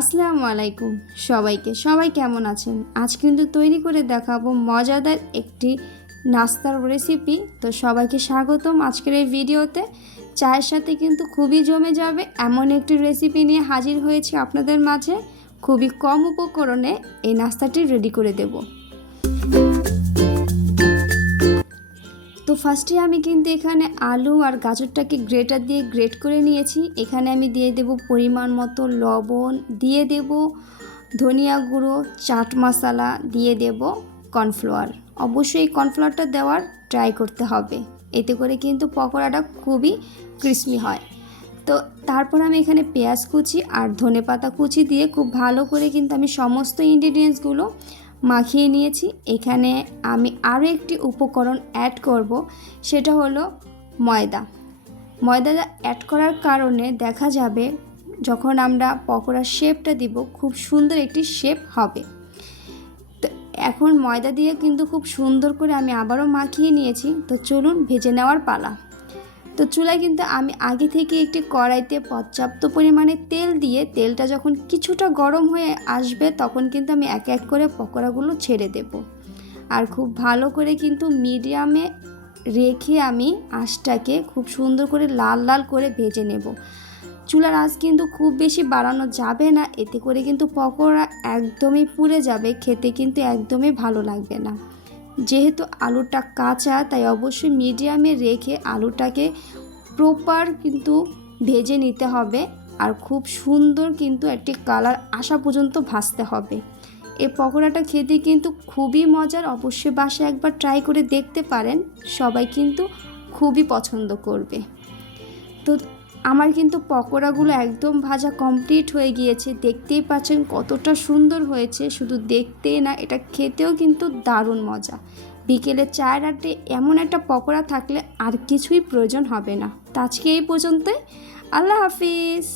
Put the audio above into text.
আসসালামু আলাইকুম সবাই কেমন আছেন। আজ কিন্তু তৈরি করে দেখাবো মজাদার একটি নাস্তার রেসিপি। তো সবাইকে স্বাগতম আজকের এই ভিডিওতে। চায়ের সাথে কিন্তু খুবই জমে যাবে এমন একটি রেসিপি নিয়ে হাজির হয়েছি আপনাদের মাঝে। খুবই কম উপকরণে এই নাস্তাটি রেডি করে দেব। তো ফার্স্টে আমি কিন্তু এখানে আলু আর গাজরটাকে গ্রেটার দিয়ে গ্রেট করে নিয়েছি। এখানে আমি দিয়ে দেব পরিমাণ মতো লবণ, দিয়ে দেব ধনিয়া গুঁড়ো, চাট মশলা, দিয়ে দেব কর্নফ্লাওয়ার। অবশ্যই এই কর্নফ্লাওয়ারটা দেওয়ার ট্রাই করতে হবে, এতে করে কিন্তু পকোড়াটা খুবই ক্রিস্পি হয়। তো তারপর আমি এখানে পেঁয়াজ কুচি আর ধনেপাতা কুচি দিয়ে খুব ভালো করে কিন্তু আমি সমস্ত ইনগ্রিডিয়েন্টসগুলো মাখিয়ে নিয়েছি। এখানে আমি আরও একটি উপকরণ অ্যাড করব, সেটা হলো ময়দা। ময়দাটা অ্যাড করার কারণে দেখা যাবে যখন আমরা পকোড়ার শেপটা দিব খুব সুন্দর একটি শেপ হবে। তো এখন ময়দা দিয়ে কিন্তু খুব সুন্দর করে আমি আবারও মাখিয়ে নিয়েছি। তো চলুন ভেজে নেওয়ার পালা। তো চুলায় কিন্তু আমি আগে থেকে একটি কড়াইতে পর্যাপ্ত পরিমাণে তেল দিয়ে, তেলটা যখন কিছুটা গরম হয়ে আসবে তখন কিন্তু আমি এক এক করে পকোড়াগুলো ছেড়ে দেব। আর খুব ভালো করে কিন্তু মিডিয়ামে রেখে আমি আঁচটাকে খুব সুন্দর করে লাল লাল করে ভেজে নেব। চুলার আঁচ কিন্তু খুব বেশি বাড়ানো যাবে না, এতে করে কিন্তু পকোড়া একদমই পুড়ে যাবে, খেতে কিন্তু একদমই ভালো লাগবে না। যেহেতু আলুটা কাঁচা তাই অবশ্যই মিডিয়ামে রেখে আলুটাকে প্রপার কিন্তু ভেজে নিতে হবে। আর খুব সুন্দর কিন্তু একটি কালার আসা পর্যন্ত ভাজতে হবে। এই পকোড়াটা খেতে কিন্তু খুবই মজার, অবশ্যই বাসায় একবার ট্রাই করে দেখতে পারেন, সবাই কিন্তু খুবই পছন্দ করবে। তো আমার কিন্তু পকোড়াগুলো একদম ভাজা কমপ্লিট হয়ে গিয়েছে, দেখতেই পাচ্ছেন কতটা সুন্দর হয়েছে। শুধু দেখতেই না, এটা খেতেও কিন্তু দারুণ মজা। বিকেলে চায়ের আড্ডে এমন একটা পকোড়া থাকলে আর কিছুই প্রয়োজন হবে না। তো আজকে এই পর্যন্তই। আল্লাহ হাফিজ।